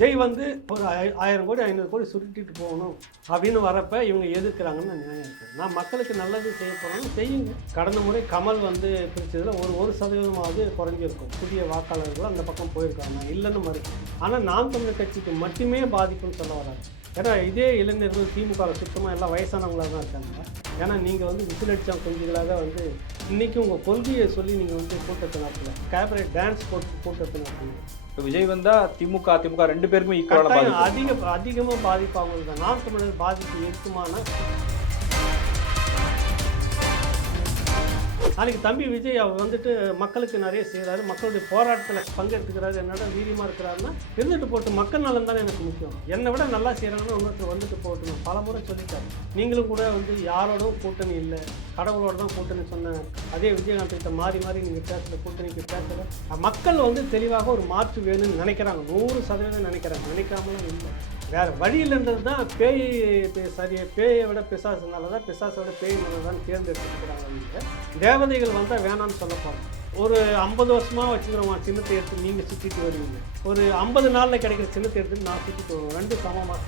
விஜய் வந்து ஒரு ஆயிரம் கோடி ஐநூறு கோடி சுருட்டிட்டு போகணும் அப்படின்னு வரப்ப இவங்க எதிர்க்கிறாங்கன்னு நியாயம் இருக்குது நான் மக்களுக்கு நல்லது செய்ய போகிறோம்னு செய்யுங்க. கடந்த முறை கமல் வந்து பிரிச்சதில் ஒரு ஒரு சதவீதமாவது குறைஞ்சிருக்கும். புதிய வாக்காளர்கள் அந்த பக்கம் போயிருக்காங்க. இல்லைன்னு மறுக்கும் ஆனால் நாம் தமிழர் கட்சிக்கு மட்டுமே பாதிப்புன்னு சொல்ல வராங்க. ஏன்னா இதே இளைஞர்கள் திமுக சுத்தமாக எல்லாம் வயசானவங்களாக தான் இருக்காங்க. ஏன்னா நீங்கள் வந்து விசிலடிச்சம் கொஞ்சங்களாக வந்து இன்றைக்கி உங்கள் கொள்கையை சொல்லி நீங்கள் வந்து கூட்டத்தை நடத்தலை. கேபரேட் டான்ஸ் போட்டு கூட்டத்தை நடத்துங்க இப்போ விஜய் வந்தா திமுக அதிமுக ரெண்டு பேருக்குமே ஈக்குவலான அதிக அதிகமாக பாதிப்பு. அவங்களுக்கு தான். நாம் தமிழர் பாதிப்பு இருக்குமானா நாளைக்கு தம்பி விஜய் அவர் வந்துட்டு மக்களுக்கு நிறைய செய்கிறாரு மக்களுடைய போராட்டத்தில் பங்கெடுத்துக்கிறாரு. என்னோட வீரியமாக இருக்கிறாருன்னா இருந்துட்டு போட்டு மக்கள் நலன் தானே எனக்கு முக்கியம். என்னை விட நல்லா செய்கிறாங்கன்னு இன்னொருத்தர் வந்துட்டு போகட்டும். பல முறை சொல்லிட்டாரு. நீங்களும் கூட வந்து யாரோடும் கூட்டணி இல்லை. கடவுளோட தான் கூட்டணி சொன்னேன் அதே விஜயகாந்த் கிட்ட மாறி மாறி நீங்கள் பேசுகிற கூட்டணிக்கு பேசுகிற மக்கள் வந்து தெளிவாக ஒரு மாற்று வேணும்னு நினைக்கிறாங்க. நூறு சதவீதம் நினைக்கிறாங்க. நினைக்காமலும் இல்லை. வேறு வழி இல்லைன்றது தான் பேய் பே- பேயை விட பிசாசுனால தான் பிசாசோட பேய் மேலே தான் தேர்ந்தெடுத்துக்கிறாங்க தேவதைகள் வந்தால் வேணாம்னு சொல்ல போகிறோம் ஒரு ஐம்பது வருஷமாக வச்சுக்கிறோம் சின்னத்தை எடுத்து நீங்கள் சுற்றிட்டு வருவீங்க. ஒரு ஐம்பது நாளில் கிடைக்கிற சின்னத்தை எடுத்து நான் சுற்றிட்டு வருவேன். ரெண்டு சமமாக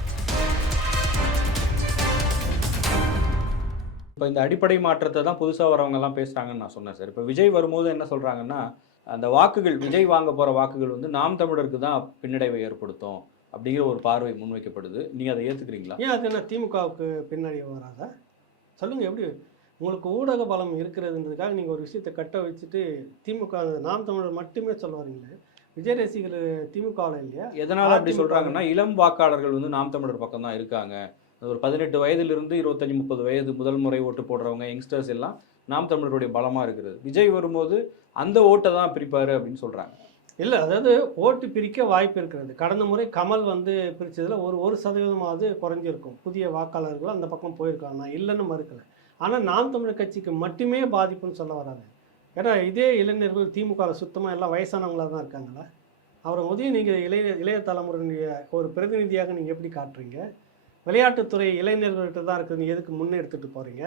இப்போ இந்த அடிப்படை மாற்றத்தை தான் புதுசாக வரவங்கலாம் பேசுகிறாங்கன்னு நான் சொன்னேன் சார். இப்போ விஜய் வரும்போது என்ன சொல்கிறாங்கன்னா அந்த வாக்குகள் விஜய் வாங்க போகிற வாக்குகள் வந்து நாம் தமிழருக்கு தான் பின்னடைவை ஏற்படுத்தும். அப்படிங்கிற ஒரு பார்வை முன்வைக்கப்படுது. நீங்க அதை ஏத்துக்கிறீங்களா? ஏன் அது என்ன திமுகவுக்கு பின்னாடி வராதா? சொல்லுங்கள் எப்படி உங்களுக்கு ஊடக பலம் இருக்கிறதுன்றதுக்காக நீங்கள் ஒரு விஷயத்தை கட்ட வச்சுட்டு திமுக நாம் தமிழர் மட்டுமே சொல்ல வரீங்களே விஜய் ரசிகர்கள் திமுகவில் இல்லையா? எதனால அப்படி அதிமுக சொல்றாங்கன்னா இளம் வாக்காளர்கள் வந்து நாம் தமிழர் பக்கம் தான் இருக்காங்க ஒரு பதினெட்டு வயதிலிருந்து இருபத்தஞ்சு முப்பது வயது முதல் முறை ஓட்டு போடுறவங்க யங்ஸ்டர்ஸ் எல்லாம் நாம் தமிழருடைய பலமா இருக்கிறது. விஜய் வரும்போது அந்த ஓட்டை தான் பிரிப்பாரு அப்படின்னு சொல்றாங்க. இல்லை அதாவது ஓட்டு பிரிக்க வாய்ப்பு இருக்கிறது. கடந்த முறை கமல் வந்து பிரித்ததில் ஒரு ஒரு சதவீதமாவது குறைஞ்சிருக்கும். புதிய வாக்காளர்கள் அந்த பக்கம் போயிருக்காங்க. நான் இல்லைன்னு மறுக்கலை. ஆனால் நாம் தமிழர் கட்சிக்கு மட்டுமே பாதிப்புன்னு சொல்ல வராது ஏன்னா இதே இளைஞர்கள் திமுகவில் சுத்தமாக எல்லாம் வயசானவங்களாக தான் இருக்காங்களா அவரை உதவி நீங்கள் இளைய இளைய தலைமுறையினுடைய ஒரு பிரதிநிதியாக நீங்கள் எப்படி காட்டுறீங்க? விளையாட்டுத்துறை இளைஞர்கள்கிட்ட தான் இருக்குது எதுக்கு முன்னே எடுத்துகிட்டு போகிறீங்க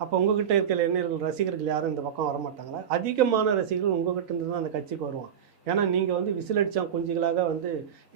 அப்போ உங்ககிட்ட இருக்கிற இளைஞர்கள் ரசிகர்கள் யாரும் இந்த பக்கம் வர மாட்டாங்களா அதிகமான ரசிகர்கள் உங்ககிட்ட இருந்து தான் அந்த கட்சிக்கு வருவான். ஏன்னா நீங்கள் வந்து விசிலடிச்சா குஞ்சுகளாக வந்து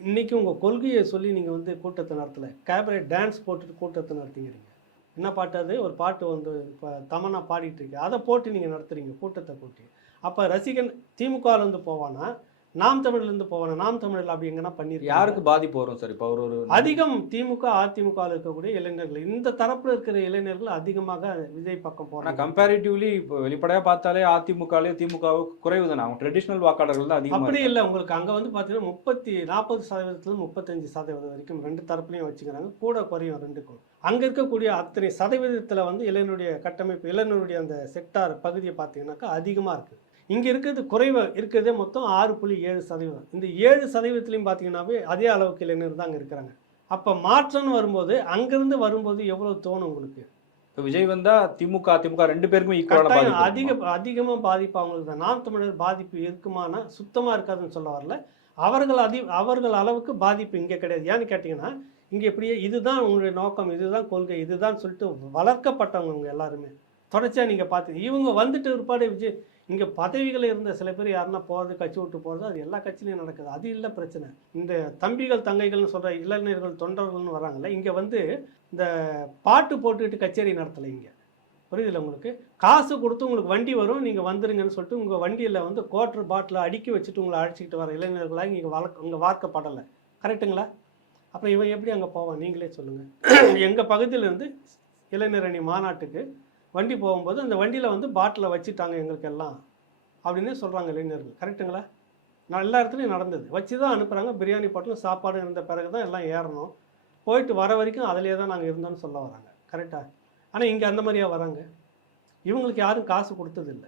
இன்றைக்கி உங்கள் கொள்கையை சொல்லி நீங்கள் வந்து கூட்டத்தை நடத்தலை. கேபரே டான்ஸ் போட்டுட்டு கூட்டத்தை நடத்திக்கிறீங்க. என்ன பாட்டு அது? ஒரு பாட்டு வந்து இப்போ தமனா பாடிட்டு இருக்கு. அதை போட்டு நீங்கள் நடத்துகிறீங்க கூட்டத்தை கூட்டி அப்போ ரசிகன் திமுகலேருந்து போவானா? நாம் தமிழ்லேருந்து போவானா நாம் தமிழில் அப்படி எங்கன்னா பண்ணியிருக்காங்க. யாருக்கு பாதிப்பு வரும் சார் இப்போ ஒரு அதிகம் திமுக அதிமுகவில் இருக்கக்கூடிய இளைஞர்கள். இந்த தரப்புல இருக்கிற இளைஞர்கள் அதிகமாக விஜய் பக்கம் ஆனா போறாங்க கம்பேரிட்டிவ்லி இப்போ வெளிப்படையா பார்த்தாலே அதிமுகலயும் திமுகவும் குறைவு தானே. அவங்க ட்ரெடிஷ்னல் வாக்காளர்கள் தான் அதிகமா அப்படி. இல்லை. உங்களுக்கு அங்க வந்து பாத்தீங்கன்னா முப்பத்தி நாற்பது சதவீதத்துல முப்பத்தஞ்சு சதவீதம் வரைக்கும் ரெண்டு தரப்புலையும் வச்சுக்கிறாங்க. கூட குறையும் ரெண்டுக்கும். அங்க இருக்கக்கூடிய அத்தனை சதவீதத்துல வந்து இளைஞருடைய கட்டமைப்பு இளைஞருடைய அந்த செக்டார் பகுதியை பார்த்தீங்கன்னாக்கா அதிகமா இருக்கு. இங்க இருக்கிறது குறைவு இருக்கிறதே மொத்தம் ஆறு புள்ளி ஏழு சதவீதம். இந்த ஏழு சதவீதத்துலையும் பார்த்தீங்கன்னாவே அதே அளவுக்கு இளைஞர் தான் இருக்கிறாங்க. அப்ப மாற்றம்னு வரும்போது அங்கிருந்து வரும்போது எவ்வளவு தோணும் உங்களுக்கு? இப்போ விஜய் வந்தா திமுக அதிமுக ரெண்டு பேருக்குமே அதிக? அதிகமாக பாதிப்பு அவங்களுக்கு தான். நாம் தமிழர் பாதிப்பு இருக்குமானா சுத்தமாக இருக்காதுன்னு சொல்ல வரல. அவர்கள் அதி அவர்கள் அளவுக்கு பாதிப்பு இங்கே கிடையாது. ஏன்னு கேட்டிங்கன்னா இங்கே இப்படியே இதுதான் உங்களுடைய நோக்கம் இதுதான் கொள்கை இதுதான் சொல்லிட்டு வளர்க்கப்பட்டவங்க எல்லாருமே. தொடர்ச்சியாக நீங்கள் பார்த்து இவங்க வந்துட்டு ஒருபாடு விஜய். இங்கே பதவிகள் இருந்த சில பேர் யாருன்னா போகிறது கட்சி விட்டு போகிறது அது எல்லா கட்சியிலையும் நடக்குது. அது இல்லை பிரச்சனை. இந்த தம்பிகள் தங்கைகள்னு சொல்கிற இளைஞர்கள் தொண்டர்கள்னு வராங்கல்ல இங்கே வந்து இந்த பாட்டு போட்டுக்கிட்டு கச்சேரி நடத்தலை இங்கே. புரியுதுல உங்களுக்கு? காசு கொடுத்து உங்களுக்கு வண்டி வரும் நீங்கள் வந்துருங்கன்னு சொல்லிட்டு உங்கள் வண்டியில் வந்து கோட்ரு பாட்டில் அடுக்கி வச்சுட்டு உங்களை அழைச்சிக்கிட்டு வர இளைஞர்களாக இங்கே வளர்க்க இங்கே வார்க்கப்படலை. கரெக்ட்டுங்களா அப்புறம் இவன் எப்படி அங்கே போவான்? நீங்களே சொல்லுங்கள் எங்கள் பகுதியிலேருந்து இளைஞர் அணி மாநாட்டுக்கு வண்டி போகும்போது அந்த வண்டியில் வந்து பாட்டில் வச்சுட்டாங்க எங்களுக்கு எல்லாம் அப்படின்னு சொல்கிறாங்க இளைஞர்கள். கரெக்ட்டுங்களா? நான் எல்லா இடத்துலையும் நடந்தது. வச்சு தான் அனுப்புகிறாங்க பிரியாணி போட்டலும் சாப்பாடு இருந்த பிறகு தான் எல்லாம் ஏறணும். போயிட்டு வர வரைக்கும் அதிலே தான் நாங்கள் இருந்தோம்னு சொல்ல வராங்க. கரெக்டாக ஆனால் இங்கே அந்த மாதிரியா வராங்க. இவங்களுக்கு யாரும் காசு கொடுத்ததில்ல.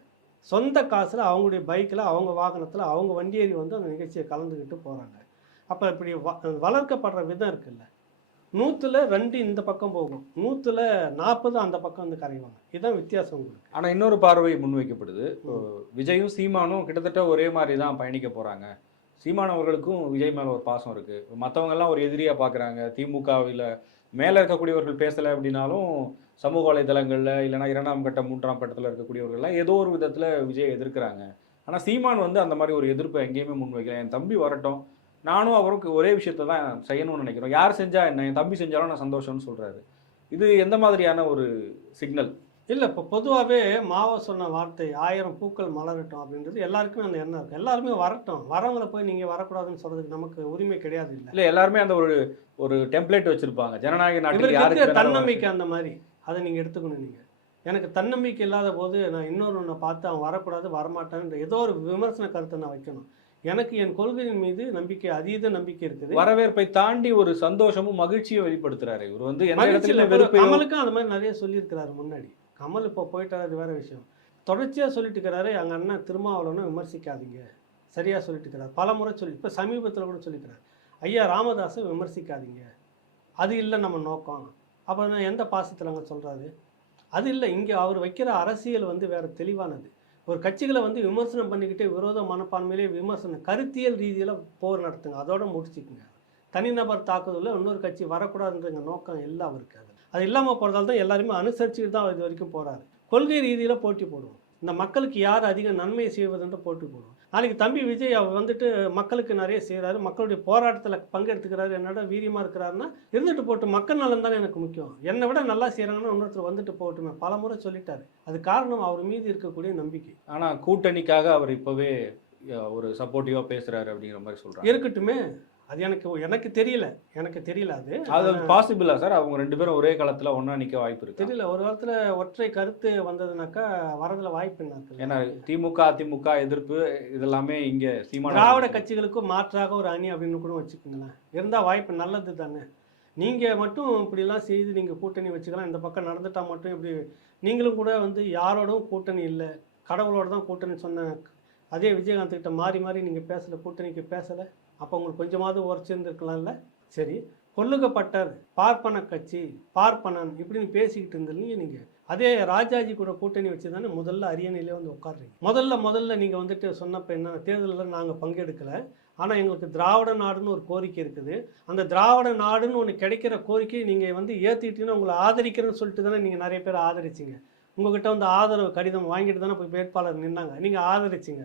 சொந்த காசில் அவங்களுடைய பைக்கில் அவங்க வாகனத்தில் அவங்க வண்டி ஏறி வந்து அந்த நிகழ்ச்சியை கலந்துக்கிட்டு போகிறாங்க அப்போ இப்படி வ வளர்க்கப்படுற விதம் இருக்குல்ல. நூற்றில் ரெண்டு இந்த பக்கம் போகும் நூற்றில் நாற்பது அந்த பக்கம் வந்து கரைவாங்க. இதுதான் வித்தியாசம் உங்களுக்கு. ஆனா இன்னொரு பார்வை முன்வைக்கப்படுது. விஜயும் சீமானும் கிட்டத்தட்ட ஒரே மாதிரி தான் பயணிக்க போறாங்க. சீமான் அவர்களுக்கும் விஜய் மேல ஒரு பாசம் இருக்கு. மத்தவங்க எல்லாம் ஒரு எதிரியா பாக்குறாங்க. திமுகவில் மேல இருக்கக்கூடியவர்கள் பேசல அப்படின்னாலும் சமூக வலைதளங்கள்ல இல்லைன்னா இரண்டாம் கட்ட மூன்றாம் கட்டத்துல இருக்கக்கூடியவர்கள்லாம் ஏதோ ஒரு விதத்துல விஜய் எதிர்க்கிறாங்க. ஆனா சீமான் வந்து அந்த மாதிரி ஒரு எதிர்ப்பை எங்கேயுமே முன்வைக்கல. என் தம்பி வரட்டும். நானும் அவருக்கு ஒரே விஷயத்தை தான் செய்யணும்னு நினைக்கிறோம். யார் செஞ்சா என்ன? என் தம்பி செஞ்சாலும் நான் சந்தோஷம்னு சொல்றாரு. இது எந்த மாதிரியான ஒரு சிக்னல்? இல்லை இப்போ பொதுவாகவே மாவோ சொன்ன வார்த்தை ஆயிரம் பூக்கள் மலரட்டும் அப்படின்றது எல்லாருக்குமே அந்த எண்ணம் இருக்குது எல்லாருமே வரட்டும். வரவங்களை போய் நீங்கள் வரக்கூடாதுன்னு சொல்கிறதுக்கு நமக்கு உரிமை கிடையாது இல்லை. இல்ல எல்லாருமே அந்த ஒரு ஒரு டெம்ப்ளேட் வச்சிருப்பாங்க. ஜனநாயக நாட்டில் யாருக்கு தன்னம்பிக்கை அந்த மாதிரி அதை நீங்கள் எடுத்துக்கணும் நீங்கள் எனக்கு தன்னம்பிக்கை இல்லாத போது நான் இன்னொரு ஒன்றை பார்த்து அவன் வரக்கூடாது வரமாட்டான்ற ஏதோ ஒரு விமர்சன கருத்தை நான் வைக்கணும். எனக்கு என் கொள்கையின் மீது நம்பிக்கை அதீத நம்பிக்கை இருக்குது. வரவேற்பை தாண்டி ஒரு சந்தோஷமும் மகிழ்ச்சியும் வெளிப்படுத்துறாரு இவர். வந்து கமலுக்கும் அந்த மாதிரி நிறைய சொல்லியிருக்கிறாரு முன்னாடி. கமல் இப்போ போயிட்டாரு அது வேற விஷயம். தொடர்ச்சியாக சொல்லிட்டு இருக்கிறாரு எங்கள் அண்ணன் திருமாவளவனை விமர்சிக்காதீங்க. சரியாக சொல்லிட்டு இருக்கிறார். பல முறை சொல்லி இப்போ சமீபத்தில் கூட சொல்லிக்கிறார். ஐயா ராமதாஸை விமர்சிக்காதீங்க. அது இல்லை நம்ம நோக்கம். அப்போ எந்த பாசத்தில் அங்கே சொல்கிறாரு அது இல்லை. இங்கே அவர் வைக்கிற அரசியல் வந்து வேற தெளிவானது. ஒரு கட்சிகளை வந்து விமர்சனம் பண்ணிக்கிட்டே விரோத மனப்பான்மையிலே விமர்சனம் கருத்தியல் ரீதியில் போர் நடத்துங்க. அதோட முடிச்சுக்குங்க. தனிநபர் தாக்குதலில் இன்னொரு கட்சி வரக்கூடாதுன்ற நோக்கம் எல்லாம் இருக்காது அது. இல்லாமல் போகிறதால தான் எல்லாருமே அனுசரிச்சுட்டு தான் இது வரைக்கும் போகிறாரு கொள்கை ரீதியில் போட்டி போடுவோம். இந்த மக்களுக்கு யார் அதிக நன்மையை செய்வதுன்ற போட்டி போடுவோம். நாளைக்கு தம்பி விஜய் அவர் வந்துட்டு மக்களுக்கு நிறைய செய்கிறாரு மக்களுடைய போராட்டத்தில் பங்கெடுத்துக்கிறாரு. என்னோட வீரியமாக இருக்கிறாருன்னா இருந்துட்டு போட்டு மக்கள் நலன் தானே எனக்கு முக்கியம். என்னை விட நல்லா செய்கிறாங்கன்னா இன்னொருத்தர் வந்துட்டு போகட்டுமே. பல முறை சொல்லிட்டாரு. அது காரணம் அவர் மீது இருக்கக்கூடிய நம்பிக்கை. ஆனா கூட்டணிக்காக அவர் இப்பவே ஒரு சப்போர்ட்டிவா பேசுறாரு அப்படிங்கிற மாதிரி சொல்றாங்க. இருக்கட்டுமே. அது எனக்கு எனக்கு தெரியல. எனக்கு தெரியல அது. அது பாசிபிளா சார் அவங்க ரெண்டு பேரும் ஒரே காலத்துல ஒண்ணா நிக்க வாய்ப்பு இருக்கு? தெரியல. ஒரு காலத்துல ஒற்றை கருத்து வந்ததுனாக்கா வரதுல வாய்ப்பு என்ன ஏன்னா திமுக அதிமுக எதிர்ப்பு இதெல்லாமே இங்க சீமான திராவிட கட்சிகளுக்கும் மாற்றாக ஒரு அணி அப்படின்னு கூட வச்சுக்கோங்களேன். இருந்தால் வாய்ப்பு நல்லது தானே. நீங்கள் மட்டும் இப்படிலாம் செய்து நீங்கள் கூட்டணி வச்சுக்கலாம். இந்த பக்கம் நடந்துட்டா மட்டும் இப்படி நீங்களும் கூட வந்து யாரோடும் கூட்டணி இல்லை. கடவுளோட தான் கூட்டணி சொன்ன அதே விஜயகாந்த் கிட்ட மாறி மாறி நீங்கள் பேசலை கூட்டணிக்கு பேசலை? அப்போ உங்களுக்கு கொஞ்சமாவது உரைச்சிருந்துருக்கலாம்ல? சரி. கொல்லுகப்பட்டர் பார்ப்பன கட்சி பார்ப்பனன் இப்படின்னு பேசிக்கிட்டு இருந்தீங்க நீங்கள் அதே ராஜாஜி கூட கூட்டணி வச்சு தானே முதல்ல அரியணையிலே வந்து உட்காடுறீங்க முதல்ல முதல்ல நீங்கள் வந்துட்டு சொன்னப்போ என்ன தேர்தலில் நாங்கள் பங்கெடுக்கலை. ஆனால் எங்களுக்கு திராவிட நாடுன்னு ஒரு கோரிக்கை இருக்குது. அந்த திராவிட நாடுன்னு ஒன்று கிடைக்கிற கோரிக்கையை நீங்கள் வந்து ஏற்றிட்டீங்கன்னா உங்களை ஆதரிக்கிறேன்னு சொல்லிட்டு தானே நீங்கள் நிறைய பேர் ஆதரிச்சிங்க. உங்ககிட்ட வந்து ஆதரவு கடிதம் வாங்கிட்டு தானே போய் வேட்பாளர் நின்னாங்க. நீங்கள் ஆதரிச்சிங்க.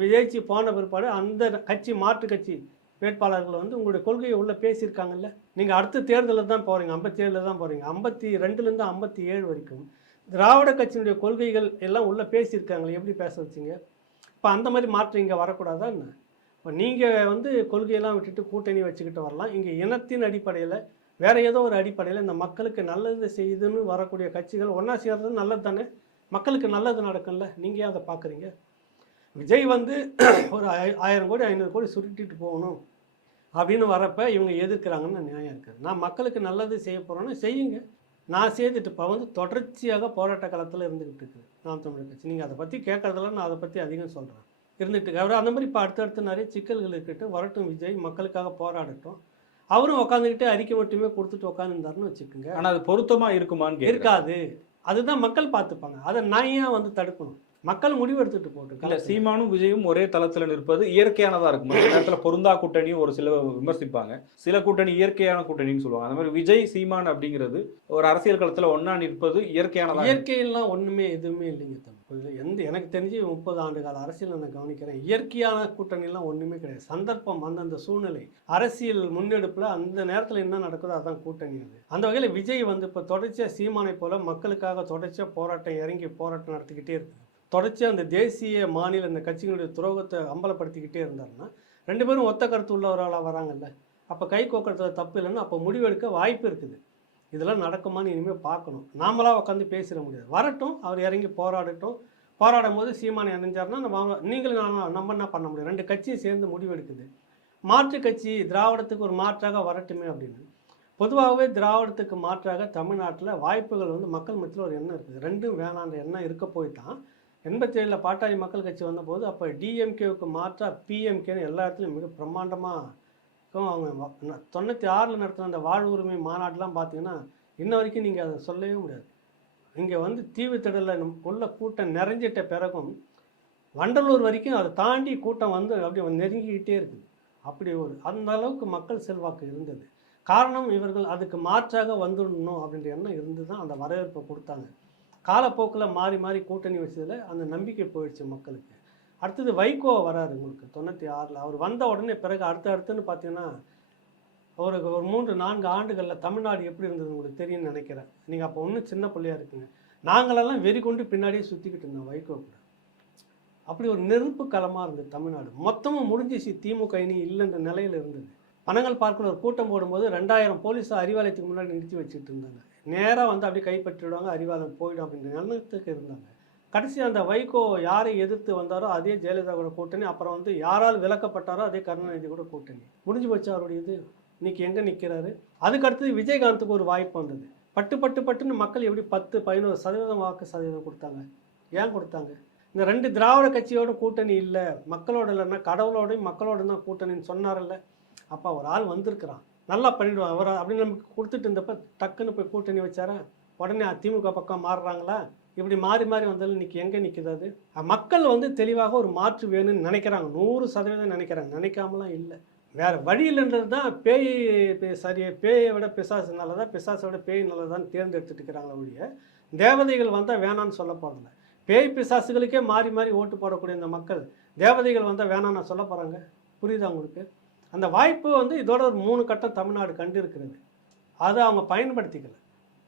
விஜய்ச்சி போன பிற்பாடு அந்த கட்சி மாற்று கட்சி வேட்பாளர்கள் வந்து உங்களுடைய கொள்கையை உள்ளே பேசியிருக்காங்கல்ல? நீங்கள் அடுத்த தேர்தலில் தான் போகிறீங்க ஐம்பத்தி ஏழில் தான் போகிறீங்க ஐம்பத்தி ரெண்டுலேருந்து ஐம்பத்தி ஏழு வரைக்கும் திராவிட கட்சியினுடைய கொள்கைகள் எல்லாம் உள்ளே பேசியிருக்காங்களே எப்படி பேச வச்சிங்க? இப்போ அந்த மாதிரி மாற்றம் இங்கே வரக்கூடாதா என்ன? இப்போ நீங்கள் வந்து கொள்கையெல்லாம் விட்டுட்டு கூட்டணி வச்சுக்கிட்டு வரலாம். இங்கே இனத்தின் அடிப்படையில் வேறு ஏதோ ஒரு அடிப்படையில் இந்த மக்களுக்கு நல்லது செய்யுதுன்னு வரக்கூடிய கட்சிகள் ஒன்றா சேர்றது நல்லது தானே மக்களுக்கு நல்லது நடக்கும்ல. நீங்கள் அதை பார்க்குறீங்க? விஜய் வந்து ஒரு ஆய- ஆயிரம் கோடி ஐநூறு கோடி சுருட்டிட்டு போகணும் அப்படின்னு வரப்ப இவங்க எதிர்க்கிறாங்கன்னு நியாயம் இருக்குது. நான் மக்களுக்கு நல்லது செய்ய போகிறேன்னா செய்யுங்க. நான் செய்துட்டு இப்போ வந்து தொடர்ச்சியாக போராட்ட காலத்தில் இருந்துக்கிட்டு இருக்குது நாம் தமிழர் கட்சி. நீங்கள் அதை பற்றி கேட்கறதுல நான் அதை பற்றி அதிகம் சொல்கிறேன் இருந்துட்டு. அவர் அந்த மாதிரி இப்போ அடுத்தடுத்து நிறைய சிக்கல்கள் இருக்கட்டும் வரட்டும் விஜய் மக்களுக்காக போராடட்டும். அவரும் உட்காந்துக்கிட்டு அறிக்கை மட்டுமே கொடுத்துட்டு உட்காந்துருந்தாருன்னு வச்சுக்கோங்க. ஆனா அது பொருத்தமா இருக்குமான்னு. இருக்காது. அதுதான் மக்கள் பார்த்துப்பாங்க. அதை நான் ஏன் வந்து தடுக்கணும்? மக்கள் முடிவு எடுத்துட்டு இல்ல போட்டு சீமானும் விஜயும் ஒரே தளத்துல நிற்பது இயற்கையானதா இருக்கும் அந்த நேரத்துல பொருந்தா கூட்டணியும் ஒரு சில விமர்சிப்பாங்க. சில கூட்டணி இயற்கையான கூட்டணின்னு சொல்லுவாங்க. அந்த மாதிரி விஜய் சீமான் அப்படிங்கிறது ஒரு அரசியல் களத்துல ஒண்ணா நிற்பது இயற்கையானதா இயற்கையெல்லாம் ஒண்ணுமே எதுவுமே இல்லைங்க தம்பி. புரியுதா? எந்த எனக்கு தெரிஞ்சு முப்பது ஆண்டு கால அரசியல் நான் கவனிக்கிறேன். இயற்கையான கூட்டணிலாம் ஒண்ணுமே கிடையாது. சந்தர்ப்பம் அந்தந்த சூழ்நிலை அரசியல் முன்னெடுப்புல அந்த நேரத்துல என்ன நடக்குதோ அதான் கூட்டணி அது. அந்த வகையில விஜய் வந்து இப்ப தொடர்ச்சியா சீமானை போல மக்களுக்காக தொடர்ச்சியா போராட்டம் இறங்கி போராட்டம் நடத்திக்கிட்டே இருக்கு தொடர்ச்சியாக அந்த தேசிய மாநில இந்த கட்சிகளுடைய துரோகத்தை அம்பலப்படுத்திக்கிட்டே இருந்தாருன்னா ரெண்டு பேரும் ஒத்த கருத்து உள்ளவர்களாக வராங்கல்ல. அப்போ கை கோக்கிறதுல தப்பு இல்லைன்னா அப்போ முடிவெடுக்க வாய்ப்பு இருக்குது. இதெல்லாம் நடக்குமான்னு இனிமேல் பார்க்கணும். நாமளாக உட்காந்து பேசிட முடியாது. வரட்டும் அவர் இறங்கி போராடட்டும். போராடும் போது சீமானை இணைஞ்சார்னா நம்ம நீங்களும் நான் நம்ம என்ன பண்ண முடியும்? ரெண்டு கட்சியும் சேர்ந்து முடிவெடுக்குது. மாற்று கட்சி திராவிடத்துக்கு ஒரு மாற்றாக வரட்டுமே அப்படின்னு. பொதுவாகவே திராவிடத்துக்கு மாற்றாக தமிழ்நாட்டில் வாய்ப்புகள் வந்து மக்கள் மத்தியில் ஒரு எண்ணம் இருக்குது. ரெண்டும் வேணான்ற எண்ணம் இருக்க போய் தான் எண்பத்தி ஏழில் பாட்டாளி மக்கள் கட்சி வந்தபோது அப்போ டிஎம்கேவுக்கு மாற்றாக பிஎம்கேன்னு எல்லா இடத்துலையும் மிக பிரம்மாண்டமாக இருக்கும் அவங்க தொண்ணூற்றி ஆறில் நடத்தின அந்த வாழ்வுரிமை மாநாட்டெலாம் பார்த்தீங்கன்னா இன்ன வரைக்கும் நீங்கள் அதை சொல்லவே முடியாது. இங்கே வந்து தீவுத்திடலில் உள்ள கூட்டம் நிறைஞ்சிட்ட பிறகும் வண்டலூர் வரைக்கும் அதை தாண்டி கூட்டம் வந்து அப்படியே நெருங்கிக்கிட்டே இருக்குது. அப்படி ஒரு அந்த அளவுக்கு மக்கள் செல்வாக்கு இருந்தது. காரணம் இவர்கள் அதுக்கு மாற்றாக வந்துடணும் அப்படின்ற எண்ணம் இருந்து தான் அந்த வரவேற்பை கொடுத்தாங்க. காலப்போக்கில் மாறி மாறி கூட்டணி வச்சதில் அந்த நம்பிக்கை போயிடுச்சு மக்களுக்கு. அடுத்தது வைகோ வராரு உங்களுக்கு தொண்ணூற்றி ஆறில். அவர் வந்த உடனே பிறகு அடுத்த அடுத்துன்னு பார்த்தீங்கன்னா ஒரு ஒரு மூன்று நான்கு ஆண்டுகளில் தமிழ்நாடு எப்படி இருந்தது உங்களுக்கு தெரியும்னு நினைக்கிறேன். நீங்கள் அப்போ ஒன்றும் சின்ன பிள்ளையா இருக்குங்க நாங்களெல்லாம் வெறி கொண்டு பின்னாடியே சுற்றிக்கிட்டு இருந்தோம் வைகோ கூட. அப்படி ஒரு நெருப்பு களமாக இருந்தது தமிழ்நாடு. மொத்தமும் முடிஞ்சிச்சு திமுக இனி இல்லைன்ற நிலையில் இருந்தது. பணங்கள் பார்க்கல ஒரு கூட்டம் போடும்போது ரெண்டாயிரம் போலீஸ் அறிவாலயத்துக்கு முன்னாடி நிறுத்தி வச்சுட்டு இருந்தாங்க. நேராக வந்து அப்படியே கைப்பற்றிடுவாங்க அறிவாதம் போயிடும் அப்படின்ற எண்ணத்துக்கு இருந்தாங்க. கடைசி அந்த வைகோ யாரை எதிர்த்து வந்தாரோ அதே ஜெயலலிதா கூட கூட்டணி அப்புறம் வந்து யாரால் விளக்கப்பட்டாரோ அதே கருணாநிதி கூட கூட்டணி. முடிஞ்சு போச்சு அவருடைய இது. இன்னைக்கு எங்கே நிற்கிறாரு அதுக்கு அடுத்தது விஜயகாந்துக்கு ஒரு வாய்ப்பு வந்தது. பட்டு பட்டு பட்டுன்னு மக்கள் எப்படி பத்து பதினோரு சதவீதம் வாக்கு சதவீதம் கொடுத்தாங்க? ஏன் கொடுத்தாங்க? இந்த ரெண்டு திராவிட கட்சியோட கூட்டணி இல்லை. மக்களோட இல்லைன்னா கடவுளோடையும் மக்களோட தான் கூட்டணின்னு சொன்னார்ல அப்போ ஒரு ஆள் வந்திருக்கிறான். நல்லா பண்ணிடுவான். அவர் அப்படின்னு நமக்கு கொடுத்துட்டு இருந்தப்ப டக்குன்னு போய் கூட்டணி வச்சாரா? உடனே திமுக பக்கம் மாறுறாங்களா? இப்படி மாறி மாறி வந்தாலும் இன்னைக்கு எங்கே நிற்குது அது? மக்கள் வந்து தெளிவாக ஒரு மாற்று வேணும்னு நினைக்கிறாங்க. நூறு சதவீதம் நினைக்கிறாங்க. நினைக்காமலாம் இல்லை. வேறு வழி இல்லைன்றது தான் பேய் பே- சரி பேயை விட பிசாசு நல்லதா பிசாசை விட பேய் நல்லதான்னு தேர்ந்தெடுத்துட்டு இருக்கிறாங்களே ஒழிய தேவதைகள் வந்தால் வேணான்னு சொல்ல போகிறதில்ல பேய் பிசாசுகளுக்கே மாறி மாறி ஓட்டு போடக்கூடிய இந்த மக்கள் தேவதைகள் வந்தால் வேணான்னு நான் சொல்ல போகிறாங்க புரியுதா உங்களுக்கு? அந்த வாய்ப்பு வந்து இதோட ஒரு மூணு கட்டம் தமிழ்நாடு கண்டு இருக்கிறது அதை அவங்க பயன்படுத்திக்கல.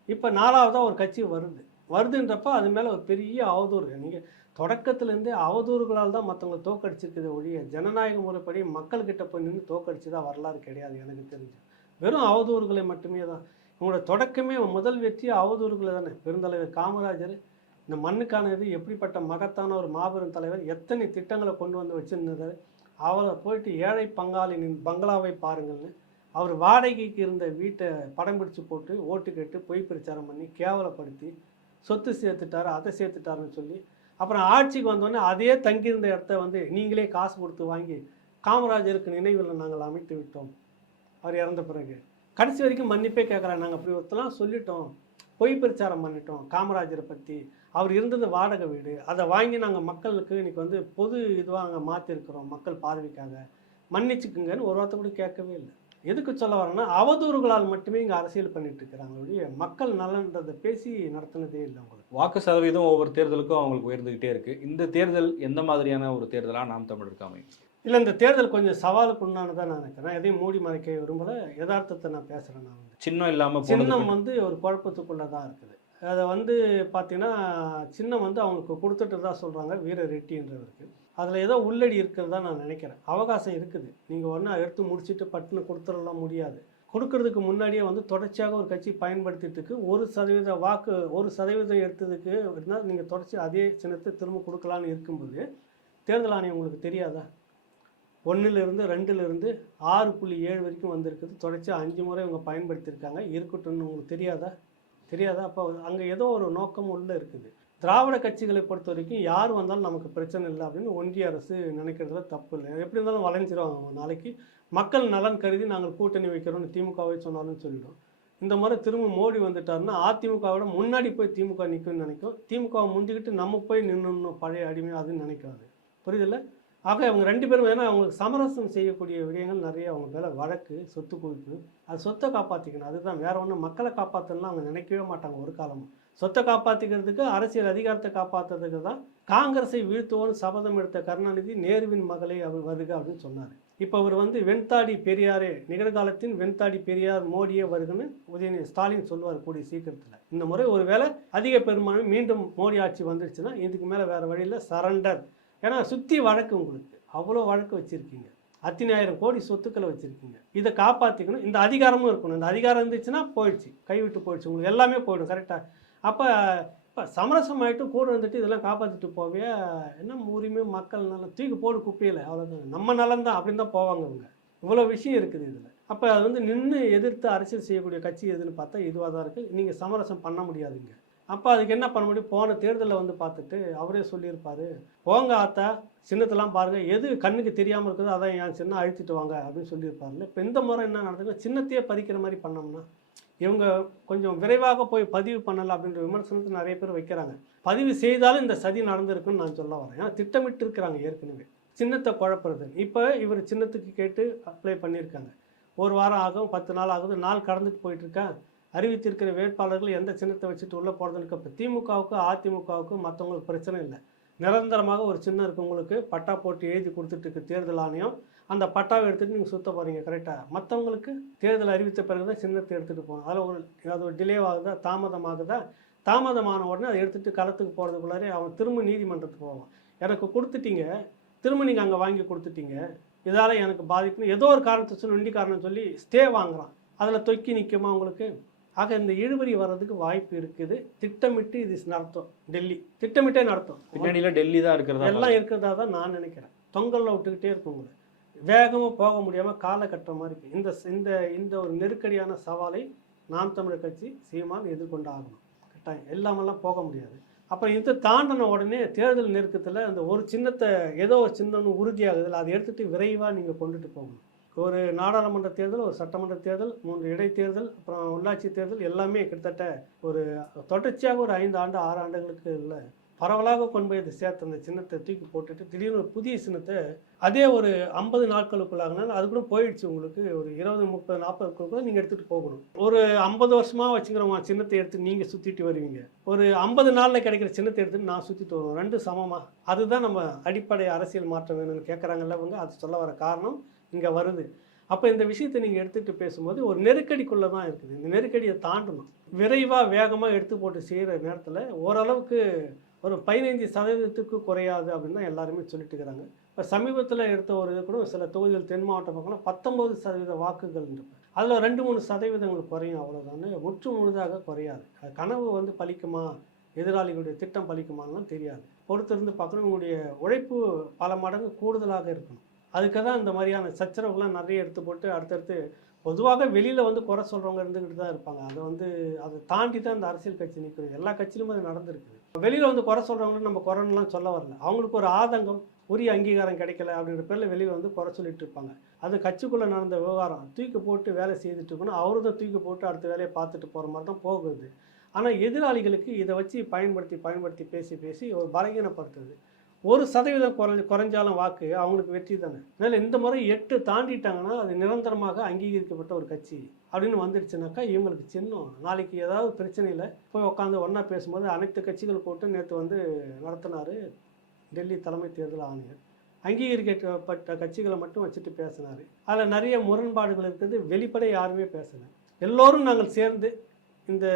இப்போ நாலாவதாக ஒரு கட்சி வருது. வருதுன்றப்ப அது மேலே ஒரு பெரிய அவதூறு. நீங்கள் தொடக்கத்துலேருந்தே அவதூறுகளால் தான் மற்றவங்களை தோக்கடிச்சிருக்குது ஒழிய ஜனநாயக முறைப்படி மக்கள்கிட்ட போய் நின்று தோக்கடிச்சதா வரலாறு கிடையாது எனக்கு தெரிஞ்சு. வெறும் அவதூறுகளை மட்டுமே தான். இவங்களோட தொடக்கமே முதல் வெற்றி அவதூறுகளை தானே. பெருந்தலைவர் காமராஜர் இந்த மண்ணுக்கான இது எப்படிப்பட்ட மகத்தான ஒரு மாபெரும் தலைவர் எத்தனை திட்டங்களை கொண்டு வந்து வச்சிருந்தாரு அவரை போயிட்டு ஏழை பங்காளினின் பங்களாவை பாருங்கள்னு அவர் வாடகைக்கு இருந்த வீட்டை படம் பிடிச்சு போட்டு ஓட்டு கேட்டு பொய் பிரச்சாரம் பண்ணி கேவலப்படுத்தி சொத்து சேர்த்துட்டாரு அதை சேர்த்துட்டாருன்னு சொல்லி. அப்புறம் ஆட்சிக்கு வந்தோடனே அதே தங்கியிருந்த இடத்த வந்து நீங்களே காசு கொடுத்து வாங்கி காமராஜருக்கு நினைவில் நாங்கள் அமைத்து விட்டோம். அவர் இறந்த பிறகு. கடைசி வரைக்கும் மன்னிப்பே கேட்குறாங்க நாங்கள் அப்படி ஒருத்தலாம் சொல்லிட்டோம். பொய் பிரச்சாரம் பண்ணிட்டோம் காமராஜரை பற்றி அவர் இருந்தது வாடகை வீடு. அதை வாங்கி நாங்கள் மக்களுக்கு இன்னைக்கு வந்து பொது இதுவாக அங்கே மாற்றிருக்கிறோம் மக்கள் பார்வைக்காக. மன்னிச்சுக்குங்கன்னு ஒரு வார்த்தை கூட கேட்கவே இல்லை. எதுக்கு சொல்ல வரேன்னா அவதூறுகளால் மட்டுமே இங்கே அரசியல் பண்ணிட்டு இருக்கிறாங்களுடைய ஒழிய மக்கள் நலன்றதை பேசி நடத்தினதே இல்லை அவங்களுக்கு வாக்கு சதவீதம் ஒவ்வொரு தேர்தலுக்கும் அவங்களுக்கு உயர்ந்துகிட்டே இருக்குது இந்த தேர்தல் எந்த மாதிரியான ஒரு தேர்தலாக நாம் தமிழருக்கு அமையும்? இல்லை இந்த தேர்தல் கொஞ்சம் சவாலுக்கு உண்டானதாக நான் நினைக்கிறேன். எதையும் மூடி மறைக்க விரும்பல. யதார்த்தத்தை நான் பேசுகிறேன் நான் வந்து. சின்னம் இல்லாம சின்னம் வந்து ஒரு குழப்பத்துக்குள்ளே தான் இருக்குது. அதை வந்து பார்த்தீங்கன்னா சின்னம் வந்து அவங்களுக்கு கொடுத்துட்டு தான் சொல்கிறாங்க வீர ரெட்டின்றவருக்கு. அதில் ஏதோ உள்ளடி இருக்கிறதா நான் நினைக்கிறேன். அவகாசம் இருக்குது. நீங்கள் ஒன்றா எடுத்து முடிச்சுட்டு பட்டுன்னு கொடுத்துடலாம் முடியாது. கொடுக்கறதுக்கு முன்னாடியே வந்து தொடர்ச்சியாக ஒரு கட்சி பயன்படுத்திட்டுக்கு ஒரு சதவீத வாக்கு ஒரு சதவீதம் எடுத்ததுக்கு இருந்தால் நீங்கள் தொடர்ச்சி அதே சின்னத்தை திரும்ப கொடுக்கலான்னு இருக்கும்போது தேர்தல் ஆணையம் உங்களுக்கு தெரியாதா? ஒன்றுலேருந்து ரெண்டுலேருந்து ஆறு புள்ளி ஏழு வரைக்கும் வந்திருக்குது. தொடர்ச்சி அஞ்சு முறை இவங்க பயன்படுத்தியிருக்காங்க. இருக்கட்டும்னு உங்களுக்கு தெரியாதா? தெரியாதா? அப்போ அங்கே ஏதோ ஒரு நோக்கம் உள்ளே இருக்குது. திராவிட கட்சிகளை பொறுத்த வரைக்கும் யார் வந்தாலும் நமக்கு பிரச்சனை இல்லை அப்படின்னு ஒன்றிய அரசு நினைக்கிறதுல தப்பு இல்லை. எப்படி இருந்தாலும் வளைஞ்சிருவாங்க நாளைக்கு. மக்கள் நலன் கருதி நாங்கள் கூட்டணி வைக்கிறோம்னு திமுகவை சொன்னாலும் சொல்லிடும். இந்த முறை திரும்ப மோடி வந்துட்டாருன்னா அதிமுகவோட முன்னாடி போய் திமுக நிற்கும்னு நினைக்கும். திமுகவை முந்திக்கிட்டு நம்ம போய் நின்னுடணும் பழைய அடிமை அதுன்னு நினைக்காது. புரியுதில்லை? ஆக அவங்க ரெண்டு பேரும் ஏன்னா அவங்களுக்கு சமரசம் செய்யக்கூடிய விடயங்கள் நிறைய அவங்க மேலே வழக்கு சொத்து குவிப்பு. அது சொத்தை காப்பாற்றிக்கணும் அதுதான் வேற ஒன்றும் மக்களை காப்பாற்றலாம் அவங்க நினைக்கவே மாட்டாங்க ஒரு காலமும். சொத்தை காப்பாற்றிக்கிறதுக்கு அரசியல் அதிகாரத்தை காப்பாற்றுறதுக்கு தான் காங்கிரஸை வீழ்த்துவோன்னு சபதம் எடுத்த கருணாநிதி நேருவின் மகளை அவர் வருக அப்படின்னு சொன்னார். இப்போ அவர் வந்து வெண்தாடி பெரியாரே நிகழ்காலத்தின் வெண்தாடி பெரியார் மோடியே வருகன்னு உதயநிதி ஸ்டாலின் சொல்லுவார் கூடிய சீக்கிரத்தில். இந்த முறை ஒருவேளை அதிக பெரும்பான்மை மீண்டும் மோடி ஆட்சி வந்துருச்சுன்னா இதுக்கு மேலே வேறு வழியில் சரண்டர். ஏன்னா சுற்றி வழக்கு உங்களுக்கு. அவ்வளோ வழக்கு வச்சுருக்கீங்க. அத்தனாயிரம் கோடி சொத்துக்களை வச்சுருக்கீங்க. இதை காப்பாற்றிக்கணும் இந்த அதிகாரமும் இருக்கணும். இந்த அதிகாரம் இருந்துச்சுன்னா போயிடுச்சு. கைவிட்டு போயிடுச்சு. உங்களுக்கு எல்லாமே போயிடும். கரெக்டாக அப்போ இப்போ சமரசம் ஆகிட்டு கூட வந்துட்டு இதெல்லாம் காப்பாற்றிட்டு போவே என்ன உரிமை மக்கள் நலம் தூக்கி போடு குப்பையில். அவ்வளோதான் நம்ம நலம் தான் அப்படின்னு தான் போவாங்க அவங்க இவ்வளோ விஷயம் இருக்குது இதில். அப்போ அது வந்து நின்று எதிர்த்து அரசியல் செய்யக்கூடிய கட்சி எதுன்னு பார்த்தா இதுவாக தான் இருக்குது நீங்கள் சமரசம் பண்ண முடியாதுங்க. அப்போ அதுக்கு என்ன பண்ண முடியும்? போன தேர்தலில் வந்து பார்த்துட்டு அவரே சொல்லியிருப்பார். போங்க ஆத்தா சின்னத்தெல்லாம் பாருங்கள் எது கண்ணுக்கு தெரியாமல் இருக்குதோ அதான் என் சின்ன அழுத்திட்டு வாங்க அப்படின்னு சொல்லியிருப்பாருல்ல. இப்போ இந்த முறை என்ன நடக்குது சின்னத்தையே பறிக்கிற மாதிரி பண்ணோம்னா இவங்க கொஞ்சம் விரைவாக போய் பதிவு பண்ணலை அப்படின்ற விமர்சனத்தை நிறைய பேர் வைக்கிறாங்க. பதிவு செய்தாலும் இந்த சதி நடந்திருக்குன்னு நான் சொல்ல வரேன். ஏன்னா திட்டமிட்டு இருக்கிறாங்க ஏற்கனவே. சின்னத்தை குழப்புறது. இப்போ இவர் சின்னத்துக்கு கேட்டு அப்ளை பண்ணியிருக்காங்க. ஒரு வாரம் ஆகும் பத்து நாள் ஆகுது நாள் கடந்துட்டு போயிட்டுருக்கேன் அறிவித்திருக்கிற வேட்பாளர்கள் எந்த சின்னத்தை வச்சுட்டு உள்ளே போகிறதுன்னு இப்போ திமுகவுக்கு அதிமுகவுக்கு மற்றவங்களுக்கு பிரச்சனை இல்லை. நிரந்தரமாக ஒரு சின்ன இருக்கவங்களுக்கு பட்டா போட்டு எழுதி கொடுத்துட்டு தேர்தல் ஆணையம் அந்த பட்டாவை எடுத்துகிட்டு நீங்கள் சுற்ற போகிறீங்க கரெக்டாக மற்றவங்களுக்கு தேர்தல் அறிவித்த பிறகு தான் சின்னத்தை எடுத்துகிட்டு போகணும். அதில் ஒரு அது ஒரு டிலே ஆகுதா தாமதமாகுதா? தாமதமான உடனே அதை எடுத்துகிட்டு களத்துக்கு போகிறதுக்குள்ளாரே அவன் திரும்ப நீதிமன்றத்துக்கு போவான் எனக்கு கொடுத்துட்டீங்க திரும்ப நீங்கள் அங்கே வாங்கி கொடுத்துட்டீங்க. இதால் எனக்கு பாதிப்புன்னு ஏதோ ஒரு காரணத்தை சொல்லி நொண்டி காரணம் சொல்லி ஸ்டே வாங்குகிறான் அதில் தொக்கி நிற்குமா உங்களுக்கு? ஆக இந்த இழுபறி வர்றதுக்கு வாய்ப்பு இருக்குது. திட்டமிட்டு இது நடத்தும். டெல்லி. திட்டமிட்டே நடத்தும். பின்னணியில டெல்லி தான் இருக்கிறதா எல்லாம் இருக்கிறதா தான் நான் நினைக்கிறேன். தொங்கல்ல விட்டுக்கிட்டே இருக்கும் உங்களை. வேகமாக போக முடியாமல் காலை கட்டுற மாதிரி இருக்கு. இந்த இந்த இந்த ஒரு நெருக்கடியான சவாலை நாம் தமிழர் கட்சி சீமான் எதிர்கொண்டு ஆகணும் கட்டாயம். எல்லாமெல்லாம் போக முடியாது. அப்புறம் இதை தாண்டின உடனே தேர்தல் நெருக்கத்தில் அந்த ஒரு சின்னத்தை ஏதோ ஒரு சின்னம்னு உறுதியாகுதுல அதை எடுத்துகிட்டு விரைவாக நீங்கள் கொண்டுட்டு போகணும். ஒரு நாடாளுமன்ற தேர்தல் ஒரு சட்டமன்ற தேர்தல் மூன்று இடைத்தேர்தல் அப்புறம் உள்ளாட்சி தேர்தல் எல்லாமே கிட்டத்தட்ட ஒரு தொடர்ச்சியாக ஒரு ஐந்து ஆண்டு ஆறு ஆண்டுகளுக்கு இல்லை பரவலாக கொண்டு போய் அதை சேர்த்து அந்த சின்னத்தை தூக்கி போட்டுட்டு திடீர்னு ஒரு புதிய சின்னத்தை அதே ஒரு ஐம்பது நாட்களுக்குள்ளாகனா அது கூட போயிடுச்சு உங்களுக்கு. ஒரு இருபது முப்பது நாற்பதுக்குள்ள நீங்கள் எடுத்துகிட்டு போகணும். ஒரு ஐம்பது வருஷமாக வச்சுக்கிறோமா சின்னத்தை எடுத்து நீங்கள் சுற்றிட்டு வருவீங்க. ஒரு ஐம்பது நாளில் கிடைக்கிற சின்னத்தை எடுத்துட்டு நான் சுற்றிட்டு வருவோம் ரெண்டு சமமாக அதுதான் நம்ம அடிப்படை அரசியல் மாற்றம் வேணும்னு கேட்குறாங்கல்ல அவங்க அது சொல்ல வர காரணம் இங்கே வருது. அப்போ இந்த விஷயத்தை நீங்கள் எடுத்துகிட்டு பேசும்போது ஒரு நெருக்கடிக்குள்ளே தான் இருக்குது. இந்த நெருக்கடியை தாண்டணும். விரைவாக வேகமாக எடுத்து போட்டு செய்கிற நேரத்தில் ஓரளவுக்கு ஒரு பதினைஞ்சு சதவீதத்துக்கு குறையாது அப்படின்னு தான் எல்லாருமே சொல்லிட்டு இருக்கிறாங்க. இப்போ சமீபத்தில் எடுத்த ஒரு இது கூட சில தொகுதிகள் தென் மாவட்ட பக்கம்லாம் பத்தொம்பது சதவீத வாக்குகள் அதில் ரெண்டு மூணு சதவீதங்கள் குறையும் அவ்வளோதான் முற்று முழுதாக குறையாது. அது கனவு வந்து பலிக்குமா? எதிராளிகளுடைய திட்டம் பலிக்குமான்லாம் தெரியாது. பொறுத்திருந்து பார்க்கணும். உங்களுடைய உழைப்பு பல மடங்கு கூடுதலாக இருக்கணும். அதுக்கு தான் இந்த மாதிரியான சச்சரவுகள்லாம் நிறைய எடுத்து போட்டு அடுத்தடுத்து பொதுவாக வெளியில் வந்து குறை சொல்கிறவங்க இருந்துக்கிட்டு தான் இருப்பாங்க. அதை வந்து அதை தாண்டி தான் இந்த அரசியல் கட்சி நிற்கும் எல்லா கட்சியிலும் அது நடந்திருக்குது. வெளியில் வந்து குறை சொல்கிறவங்களும் நம்ம குறைன்னுலாம் சொல்ல வரல. அவங்களுக்கு ஒரு ஆதங்கம் உரிய அங்கீகாரம் கிடைக்கல அப்படின்ற பேரில் வெளியில் வந்து குறை சொல்லிட்டு இருப்பாங்க. அது கட்சிக்குள்ளே நடந்த விவகாரம் தூக்கி போட்டு வேலை செய்துட்டு இருக்கணும் அவரு தான் தூக்கி போட்டு அடுத்த வேலையை பார்த்துட்டு போகிற மாதிரி தான் போகுது. ஆனால் எதிராளிகளுக்கு இதை வச்சு பயன்படுத்தி பயன்படுத்தி பேசி பேசி ஒரு பலகீனப்படுத்துது. ஒரு சதவீதம் குறைஞ்ச குறைஞ்சாலும் வாக்கு அவங்களுக்கு வெற்றி தானே. அதனால் இந்த முறை எட்டு தாண்டிட்டாங்கன்னா அது நிரந்தரமாக அங்கீகரிக்கப்பட்ட ஒரு கட்சி அப்படின்னு வந்துடுச்சுனாக்கா இவங்களுக்கு சின்னம். நாளைக்கு ஏதாவது பிரச்சனையில் போய் உட்காந்து ஒன்றா பேசும்போது அனைத்து கட்சிகள் கூட்டம் நேற்று வந்து நடத்தினார் டெல்லி தலைமை தேர்தல் ஆணையர். அங்கீகரிக்கப்பட்ட கட்சிகளை மட்டும் வச்சுட்டு பேசினார். அதில் நிறைய முரண்பாடுகள் இருக்குது. வெளிப்படை யாருமே பேசலை. எல்லோரும் நாங்கள் சேர்ந்து இந்த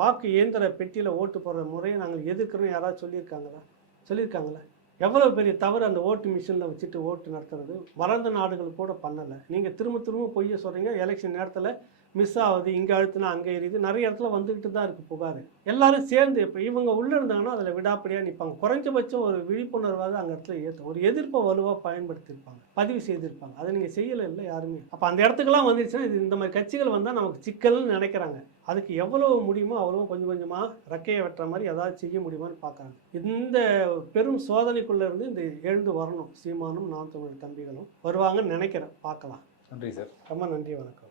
வாக்கு இயந்திர பெட்டியில் ஓட்டு போடுற முறையை நாங்கள் எதிர்க்கிறோம். யாராவது சொல்லியிருக்காங்களா? சொல்லியிருக்காங்களா எவ்வளோ பெரிய தவறு அந்த ஓட்டு மிஷினில் வச்சுட்டு ஓட்டு நடத்துறது? வளர்ந்த நாடுகள் கூட பண்ணலை. நீங்கள் திரும்ப திரும்ப பொய்ய சொல்கிறீங்க எலெக்ஷன் நேரத்தில் மிஸ் ஆகுது இங்கே அழுத்துனா அங்கே எரியுது. நிறைய இடத்துல வந்துக்கிட்டு தான் இருக்குது புகார். எல்லாரும் சேர்ந்து இப்போ இவங்க உள்ளே இருந்தாங்கன்னா அதில் விடாப்படியாக நிற்பாங்க குறைஞ்சபட்சம் ஒரு விழிப்புணர்வாக அங்கே இடத்துல ஏற்ற ஒரு எதிர்ப்பை வலுவாக பயன்படுத்தியிருப்பாங்க. பதிவு செய்திருப்பாங்க. அதை நீங்கள் செய்யலை இல்லை யாருமே. அப்போ அந்த இடத்துக்குலாம் வந்துருச்சுன்னா இது இந்த மாதிரி கட்சிகள் வந்தால் நமக்கு சிக்கல்னு நினைக்கிறாங்க. அதுக்கு எவ்வளவு முடியுமோ அவ்வளோ கொஞ்சம் கொஞ்சமாக ரெக்கையை வெட்டுற மாதிரி ஏதாவது செய்ய முடியுமான்னு பார்க்குறாங்க. இந்த பெரும் சோதனைக்குள்ளே இருந்து இந்த எழுந்து வரணும். சீமானும் நாம் தமிழர் தம்பிகளும் வருவாங்கன்னு நினைக்கிறேன். பார்க்கலாம். நன்றி சார். ரொம்ப நன்றி வணக்கம்.